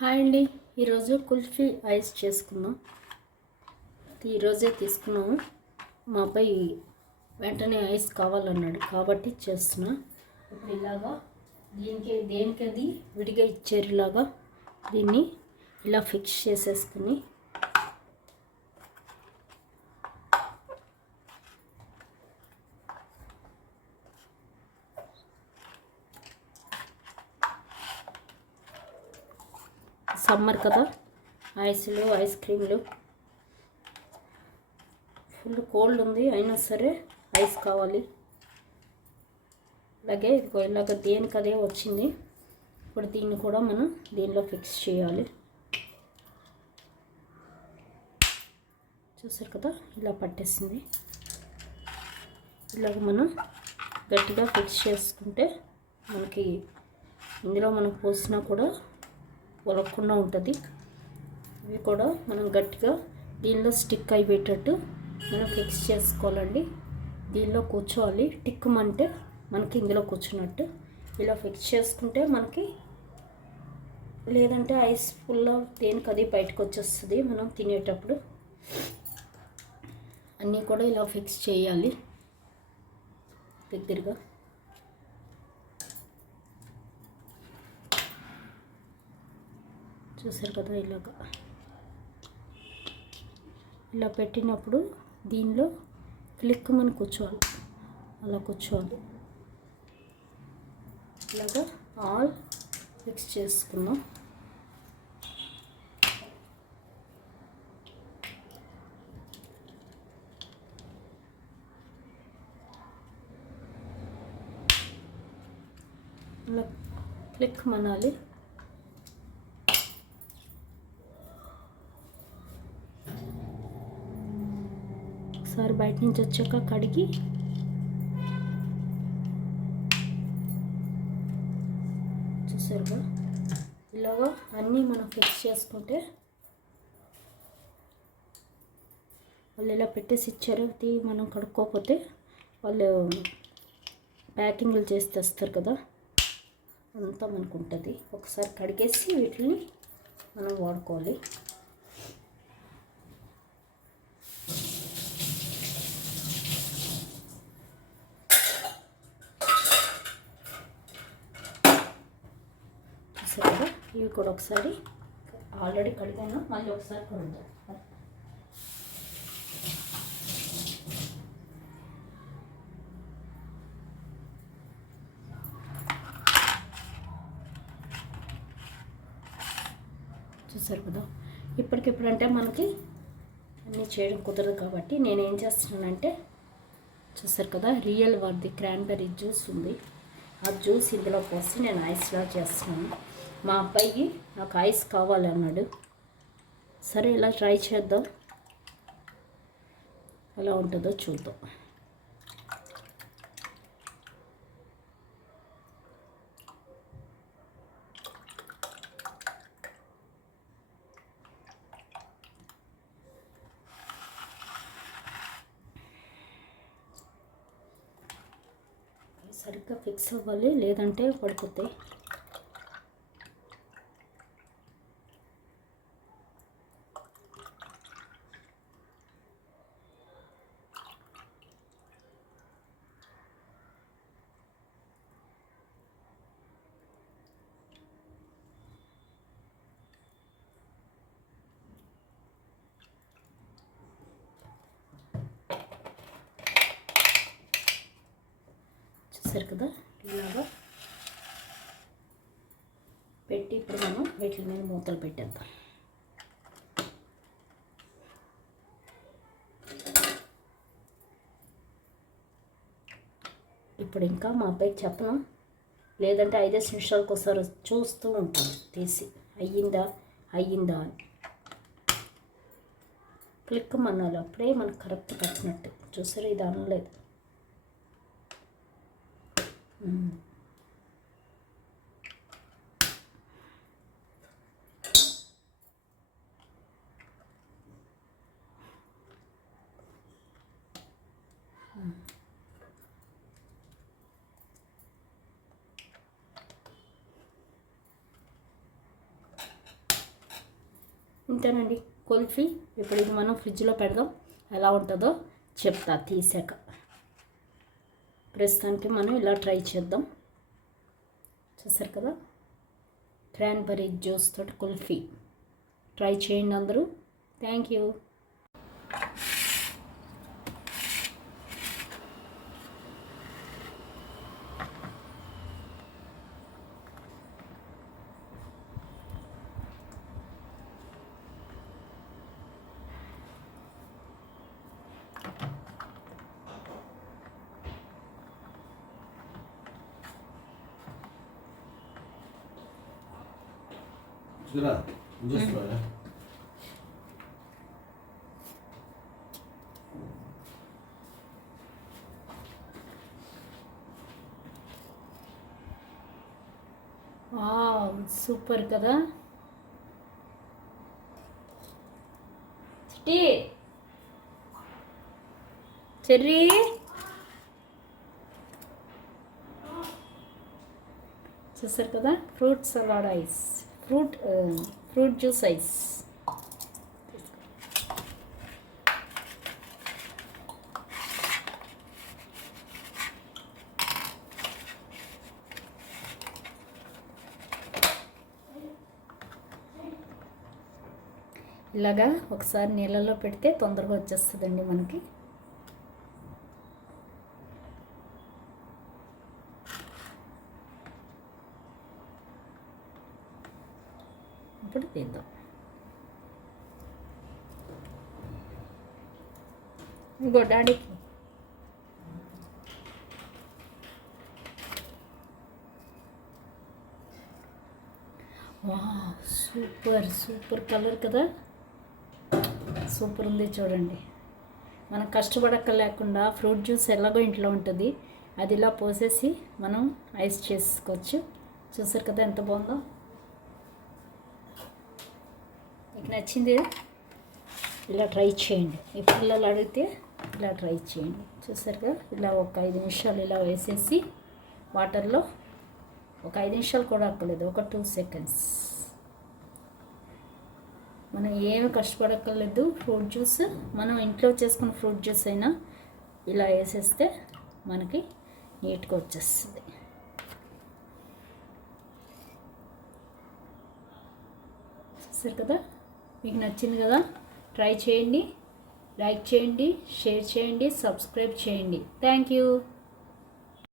Hi అండి. ఈరోజు kulfi ice చేసుకున్నాం ఈరోజే తీసుకున్నాము. మా అబ్బాయి వెంటనే ఐస్ కావాలన్నాడు కాబట్టి చేస్తున్నా. ఇప్పుడు ఇలాగా దీనికి దేనికి అది విడిగా ఇచ్చారు ఇలాగా దీన్ని ఇలా ఫిక్స్ చేసేసుకుని సమ్మర్ కదా. ఐస్లు ఐస్ క్రీమ్లు. ఫుల్ కోల్డ్ ఉంది అయినా సరే ఐస్ కావాలి. అలాగే ఇదిగో ఇలాగ దేనికి అదే వచ్చింది. ఇప్పుడు దీన్ని కూడా మనం దీనిలో ఫిక్స్ చేయాలి. చూసారు కదా ఇలా పట్టేసింది. ఇలాగ మనం గట్టిగా ఫిక్స్ చేసుకుంటే మనకి ఇందులో మనం పోసినా కూడా ఒలక్కుండా ఉంటుంది. ఇవి కూడా మనం గట్టిగా దీనిలో స్టిక్ అయిపోయేటట్టు మనం ఫిక్స్ చేసుకోవాలండి. దీనిలో కూర్చోవాలి. టిక్కుమంటే మనకి ఇందులో కూర్చున్నట్టు ఇలా ఫిక్స్ చేసుకుంటే మనకి లేదంటే ఐస్ ఫుల్ దేనికి అది బయటకు వచ్చేస్తుంది మనం తినేటప్పుడు. అన్నీ కూడా ఇలా ఫిక్స్ చేయాలి. దగ్గరగా. చూసారు కదా ఇలాగ. ఇలా పెట్టినప్పుడు దీనిలో క్లిక్ మనం కూర్చోవాలి. అలా కూర్చోవాలి. ఇలాగా ఆల్ ఫిక్స్ చేసుకున్నాం ఇలా క్లిక్ మనాలి. ఒకసారి బయట నుంచి వచ్చాక కడిగి చూసారుగా? ఇలాగా అన్నీ మనం ఫిక్స్ చేసుకుంటే వాళ్ళు ఇలా పెట్టేసి ఇచ్చారు. అది మనం కడుక్కోకపోతే వాళ్ళు ప్యాకింగ్లు చేసి తెస్తారు కదా? అంతా మనకు ఉంటుంది. ఒకసారి కడిగేసి వీటిని మనం వాడుకోవాలి. కదా ఇవి కూడా ఒకసారి ఆల్రెడీ కడిగాను. మళ్ళీ ఒకసారి కడుగుతాం చూసారు కదా? ఇప్పటికిప్పుడు అంటే మనకి అన్నీ చేయడం కుదరదు కాబట్టి నేను ఏం చేస్తున్నానంటే చూసారు కదా? రియల్ వర్ది క్రాన్బెర్రీ జ్యూస్ ఉంది. ఆ జ్యూస్ ఇందులో పోసి నేను ఐస్లా చేస్తున్నాను. మా అబ్బాయికి నాకు ఐస్ కావాలి అన్నాడు. సరే ఇలా ట్రై చేద్దాం. ఎలా ఉంటుందో చూద్దాం. సరిగ్గా ఫిక్స్ అవ్వాలి లేదంటే పడిపోతాయి. చూసారు కదా? ఇలాగా. పెట్టి ఇప్పుడు మనం వీటి మీద మూతలు పెట్టేద్దాం. ఇప్పుడు ఇంకా మా అబ్బాయికి చెప్పను? లేదంటే ఐదేసి నిమిషాలకు ఒకసారి చూస్తూ ఉంటాను తీసి. అయ్యిందా? అయ్యిందా అని. క్లిక్ మనాలి. అప్పుడే మనకు కరెక్ట్ కట్టినట్టు చూసారు? ఇది అనలేదు. ఉంటానండి కుల్ఫీ ఇప్పుడు ఇది మనం ఫ్రిడ్జ్లో పెడదాం ఎలా ఉంటుందో చెప్తా తీసాక. ప్రస్తుతానికి మనం ఇలా ట్రై చేద్దాం. చూసారు కదా? క్రాన్బెర్రీ జ్యూస్ తోటి కుల్ఫీ. ట్రై చేయండి అందరూ. Thank you. చూరా చూసుకోరా వావ్ సూపర్ కదా చిట్టి చెర్రీ చూసారు కదా fruit salad ice fruit fruit juice ice. ఇలాగా ఒకసారి నీళ్ళలో పెడితే తొందరగా వచ్చేస్తుందండి మనకి. ఇప్పుడు తీద్దాం ఇంకో డాడీకి వా సూపర్ సూపర్ కలర్ కదా. సూపర్ ఉంది చూడండి. మనం కష్టపడక్క లేకుండా ఫ్రూట్ జ్యూస్ ఎలాగో ఇంట్లో ఉంటుంది అది ఇలా పోసేసి మనం ఐస్ చేసుకోవచ్చు. చూసారు కదా ఎంత బాగుందో? మీకు నచ్చింది ఇలా ట్రై చేయండి. మీ పిల్లలు అడిగితే ఇలా ట్రై చేయండి. చూసారుగా? ఇలా ఒక ఐదు నిమిషాలు ఇలా వేసేసి వాటర్లో ఒక ఐదు నిమిషాలు కూడా అక్కర్లేదు ఒక టూ సెకండ్స్. మనం ఏమి కష్టపడక్కర్లేదు. ఫ్రూట్ జ్యూస్ మనం ఇంట్లో చేసుకున్న ఫ్రూట్ జ్యూస్ అయినా ఇలా వేసేస్తే మనకి నీట్గా వచ్చేస్తుంది. చూసారు కదా? మీకు నచ్చింది కదా ట్రై చేయండి లైక్ చేయండి షేర్ చేయండి సబ్స్క్రైబ్ చేయండి. Thank you.